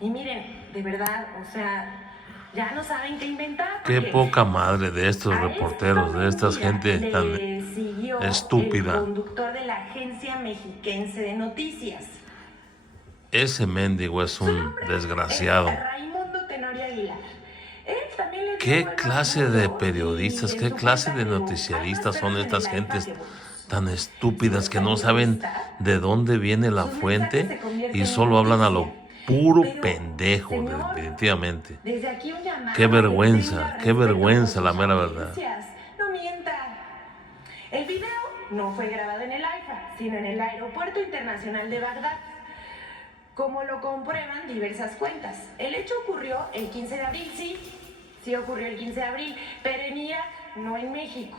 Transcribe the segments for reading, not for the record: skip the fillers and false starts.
Y miren, de verdad, o sea, ya no saben qué inventar. Qué poca madre de estos reporteros, de esta gente tan Le siguió el estúpida. conductor de la Agencia Mexiquense de Noticias. Ese mendigo es Su un nombre desgraciado. es Raimundo Tenorio Aguilar. Él también le dio ¿Qué vuelo al clase de mundo periodistas, y en qué su clase cuenta de agregó, hay más noticiaristas son perros en el estas AIFA gentes que bonos? tan Si estúpidas que busca no saben entrevista, de dónde viene la sus mensajes fuente se y convierten en solo hablan a lo noticia. puro Pero, pendejo, señor, definitivamente? desde aquí un llamado a que tenga Qué respeto por vergüenza, la sus mera verdad. audiencias. No mienta. El video no fue grabado en el AIFA, sino en el Aeropuerto Internacional de Bagdad, como lo comprueban diversas cuentas. El hecho ocurrió el 15 de abril, sí ocurrió el 15 de abril, pero en Irak, no en México.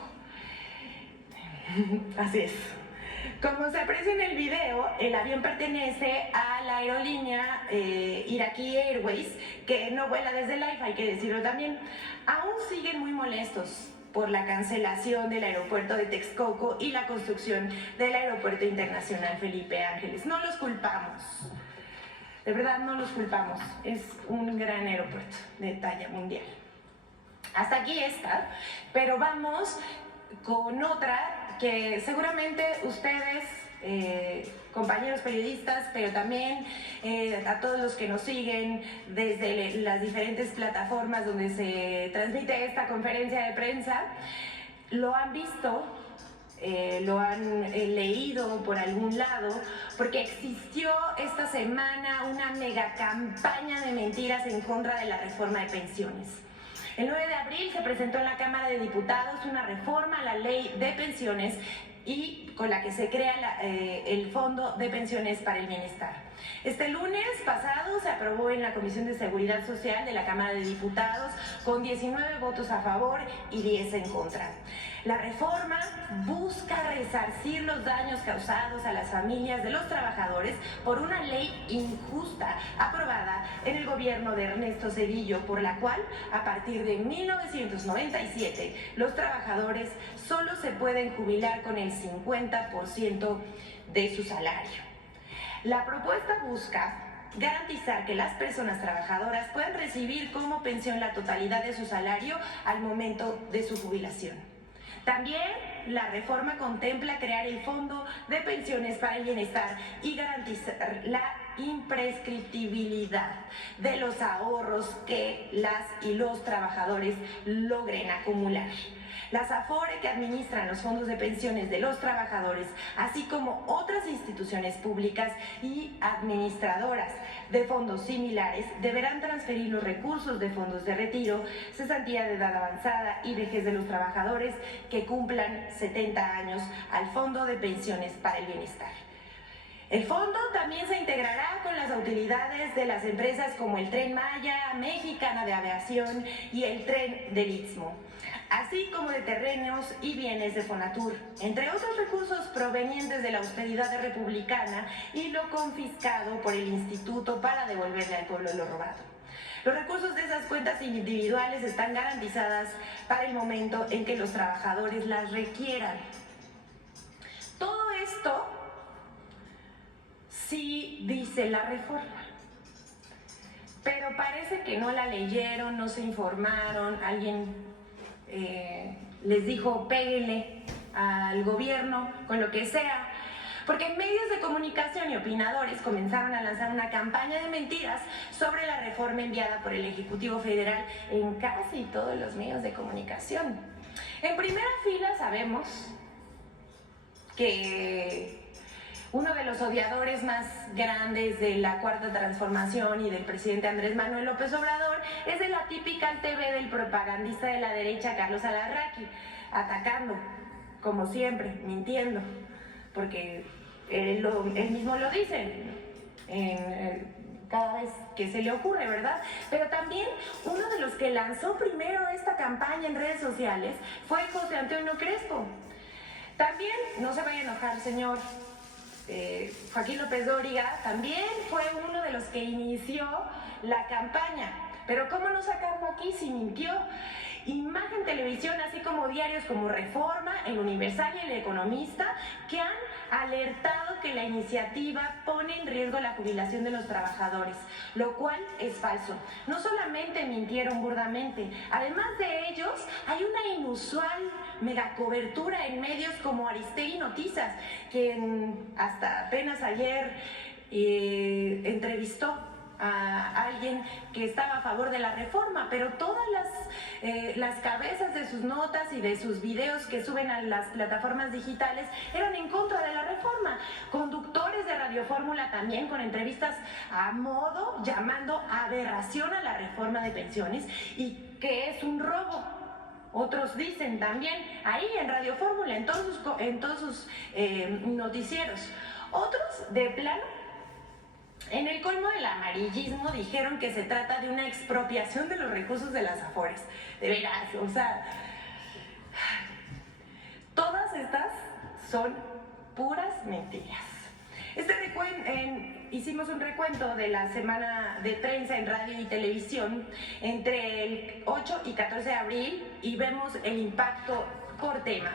Así es. Como se aprecia en el video, el avión pertenece a la aerolínea Iraqi Airways, que no vuela desde el AIFA, hay que decirlo también. Aún siguen muy molestos por la cancelación del aeropuerto de Texcoco y la construcción del aeropuerto internacional Felipe Ángeles. No los culpamos. De verdad no los culpamos. Es un gran aeropuerto de talla mundial. Hasta aquí está, pero vamos con otra que seguramente ustedes, compañeros periodistas, pero también a todos los que nos siguen desde las diferentes plataformas donde se transmite esta conferencia de prensa, lo han visto, lo han leído por algún lado, porque existió esta semana una mega campaña de mentiras en contra de la reforma de pensiones. El 9 de abril se presentó en la Cámara de Diputados una reforma a la ley de pensiones y con la que se crea el Fondo de Pensiones para el Bienestar. Este lunes pasado se aprobó en la Comisión de Seguridad Social de la Cámara de Diputados con 19 votos a favor y 10 en contra. La reforma busca resarcir los daños causados a las familias de los trabajadores por una ley injusta aprobada en el gobierno de Ernesto Zedillo, por la cual a partir de 1997 los trabajadores solo se pueden jubilar con el 50% de su salario. La propuesta busca garantizar que las personas trabajadoras puedan recibir como pensión la totalidad de su salario al momento de su jubilación. También la reforma contempla crear el Fondo de Pensiones para el Bienestar y garantizar la imprescriptibilidad de los ahorros que las y los trabajadores logren acumular. Las AFORE, que administran los fondos de pensiones de los trabajadores, así como otras instituciones públicas y administradoras de fondos similares, deberán transferir los recursos de fondos de retiro, cesantía de edad avanzada y vejez de los trabajadores que cumplan 70 años al Fondo de Pensiones para el Bienestar. El fondo también se integrará con las utilidades de las empresas como el Tren Maya, Mexicana de Aviación y el Tren del Istmo, así como de terrenos y bienes de Fonatur, entre otros recursos provenientes de la austeridad republicana y lo confiscado por el Instituto para devolverle al pueblo lo robado. Los recursos de esas cuentas individuales están garantizadas para el momento en que los trabajadores las requieran. Todo esto sí dice la reforma, pero parece que no la leyeron, no se informaron, alguien les dijo péguenle al gobierno con lo que sea, porque medios de comunicación y opinadores comenzaron a lanzar una campaña de mentiras sobre la reforma enviada por el Ejecutivo Federal en casi todos los medios de comunicación. En primera fila sabemos que uno de los odiadores más grandes de la Cuarta Transformación y del presidente Andrés Manuel López Obrador es de la típica TV del propagandista de la derecha Carlos Alarraqui, atacando, como siempre, mintiendo, porque él mismo lo dice cada vez que se le ocurre, ¿verdad? Pero también uno de los que lanzó primero esta campaña en redes sociales fue José Antonio Crespo. También, no se vaya a enojar, señor Joaquín López Dóriga, también fue uno de los que inició la campaña, Pero ¿cómo no sacarlo aquí si mintió? Imagen Televisión, así como diarios como Reforma, El Universal y El Economista, que han alertado que la iniciativa pone en riesgo la jubilación de los trabajadores, lo cual es falso. No solamente mintieron burdamente, además de ellos, hay una inusual megacobertura en medios como Aristegui Noticias, quien hasta apenas ayer entrevistó a alguien que estaba a favor de la reforma, pero todas las cabezas de sus notas y de sus videos que suben a las plataformas digitales eran en contra de la reforma. Conductores de Radio Fórmula también con entrevistas a modo, llamando aberración a la reforma de pensiones y que es un robo. Otros dicen también ahí en Radio Fórmula, en todos sus noticieros. Otros de plano, en el colmo del amarillismo, dijeron que se trata de una expropiación de los recursos de las Afores. De veras, o sea, todas estas son puras mentiras. Hicimos un recuento de la semana de prensa en radio y televisión entre el 8 y 14 de abril y vemos el impacto por tema.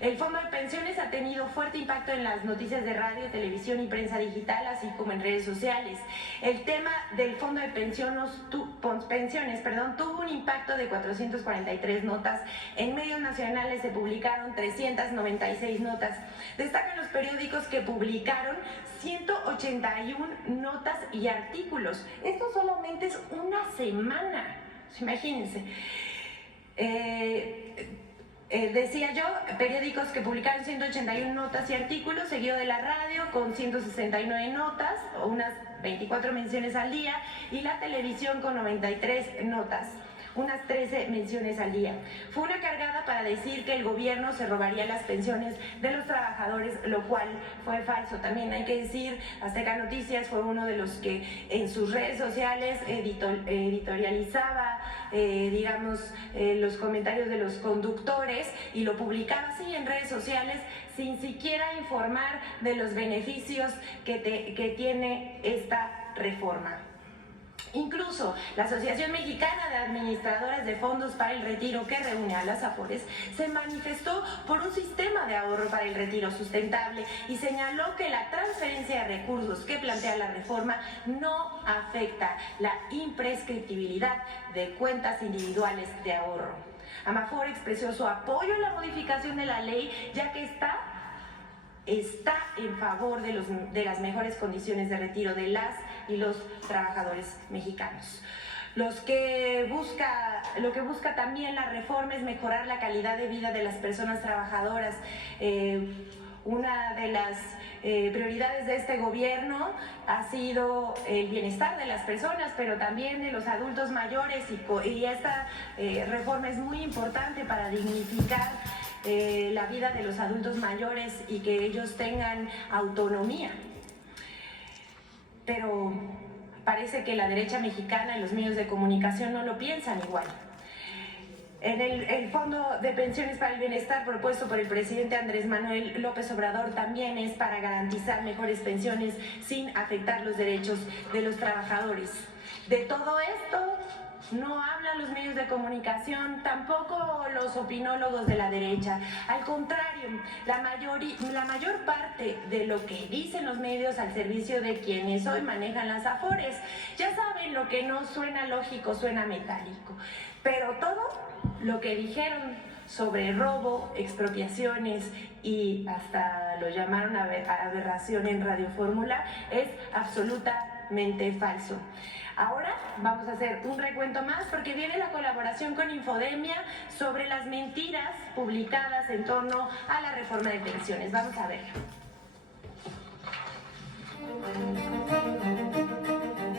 El Fondo de Pensiones ha tenido fuerte impacto en las noticias de radio, televisión y prensa digital, así como en redes sociales. El tema del Fondo de Pensiones tuvo un impacto de 443 notas. En medios nacionales se publicaron 396 notas. Destacan los periódicos que publicaron 181 notas y artículos. Esto solamente es una semana. Imagínense. Decía yo, periódicos que publicaron 181 notas y artículos, seguido de la radio con 169 notas, o unas 24 menciones al día, y la televisión con 93 notas, unas 13 menciones al día. Fue una cargada para decir que el gobierno se robaría las pensiones de los trabajadores, lo cual fue falso. También hay que decir, Azteca Noticias fue uno de los que en sus redes sociales editorializaba, los comentarios de los conductores y lo publicaba así en redes sociales sin siquiera informar de los beneficios que tiene esta reforma. Incluso la Asociación Mexicana de Administradoras de Fondos para el Retiro, que reúne a las Afores, se manifestó por un sistema de ahorro para el retiro sustentable y señaló que la transferencia de recursos que plantea la reforma no afecta la imprescriptibilidad de cuentas individuales de ahorro. Amafor expresó su apoyo a la modificación de la ley, ya que está en favor de las mejores condiciones de retiro de las y los trabajadores mexicanos. Lo que busca también la reforma es mejorar la calidad de vida de las personas trabajadoras. Una de las prioridades de este gobierno ha sido el bienestar de las personas, pero también de los adultos mayores, y esta reforma es muy importante para dignificar la vida de los adultos mayores y que ellos tengan autonomía. Pero parece que la derecha mexicana y los medios de comunicación no lo piensan igual. En el Fondo de Pensiones para el Bienestar propuesto por el presidente Andrés Manuel López Obrador también es para garantizar mejores pensiones sin afectar los derechos de los trabajadores. De todo esto no hablan los medios de comunicación, tampoco los opinólogos de la derecha. Al contrario, la mayor parte de lo que dicen los medios al servicio de quienes hoy manejan las Afores, ya saben, lo que no suena lógico, suena metálico. Pero todo lo que dijeron sobre robo, expropiaciones y hasta lo llamaron aberración en Radio Fórmula es absolutamente falso. Ahora vamos a hacer un recuento más porque viene la colaboración con Infodemia sobre las mentiras publicadas en torno a la reforma de pensiones. Vamos a verlo.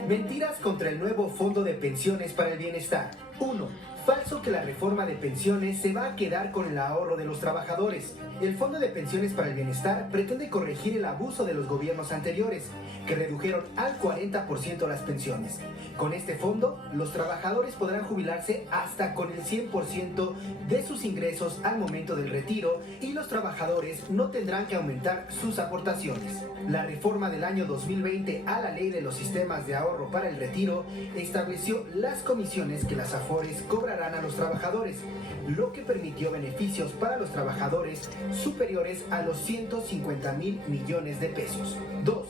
Mentiras contra el nuevo Fondo de Pensiones para el Bienestar. 1. Falso que la reforma de pensiones se va a quedar con el ahorro de los trabajadores. El Fondo de Pensiones para el Bienestar pretende corregir el abuso de los gobiernos anteriores, que redujeron al 40% las pensiones. Con este fondo, los trabajadores podrán jubilarse hasta con el 100% de sus ingresos al momento del retiro y los trabajadores no tendrán que aumentar sus aportaciones. La reforma del año 2020 a la Ley de los Sistemas de Ahorro para el Retiro estableció las comisiones que las AFORES cobrarán a los trabajadores, lo que permitió beneficios para los trabajadores superiores a los 150,000 millones de pesos. 2.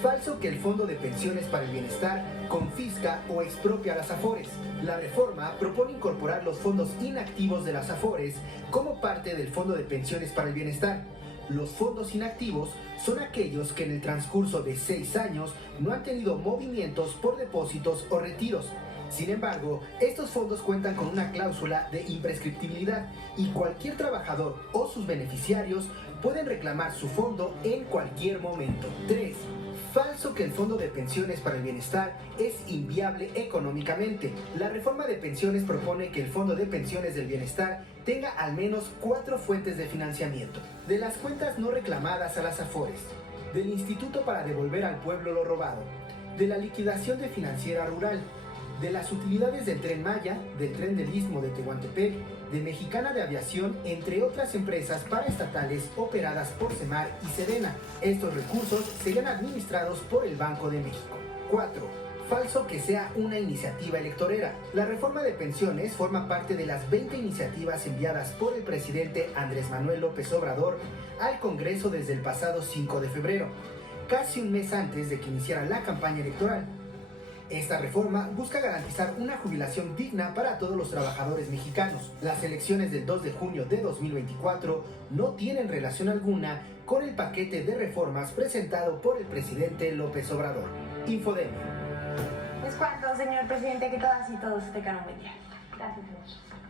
Falso que el Fondo de Pensiones para el Bienestar confisca o expropia a las AFORES. La reforma propone incorporar los fondos inactivos de las AFORES como parte del Fondo de Pensiones para el Bienestar. Los fondos inactivos son aquellos que en el transcurso de 6 años no han tenido movimientos por depósitos o retiros. Sin embargo, estos fondos cuentan con una cláusula de imprescriptibilidad y cualquier trabajador o sus beneficiarios pueden reclamar su fondo en cualquier momento. 3. Falso que el Fondo de Pensiones para el Bienestar es inviable económicamente. La reforma de pensiones propone que el Fondo de Pensiones del Bienestar tenga al menos 4 fuentes de financiamiento: de las cuentas no reclamadas a las AFORES, del Instituto para devolver al pueblo lo robado, de la liquidación de Financiera Rural, de las utilidades del Tren Maya, del Tren del Istmo de Tehuantepec, de Mexicana de Aviación, entre otras empresas paraestatales operadas por Semar y Sedena. Estos recursos serán administrados por el Banco de México. 4. Falso que sea una iniciativa electorera. La reforma de pensiones forma parte de las 20 iniciativas enviadas por el presidente Andrés Manuel López Obrador al Congreso desde el pasado 5 de febrero, casi un mes antes de que iniciara la campaña electoral. Esta reforma busca garantizar una jubilación digna para todos los trabajadores mexicanos. Las elecciones del 2 de junio de 2024 no tienen relación alguna con el paquete de reformas presentado por el presidente López Obrador. Infodemia. Es cuanto, señor presidente, que todas y todos tengan un buen día. Gracias, señor.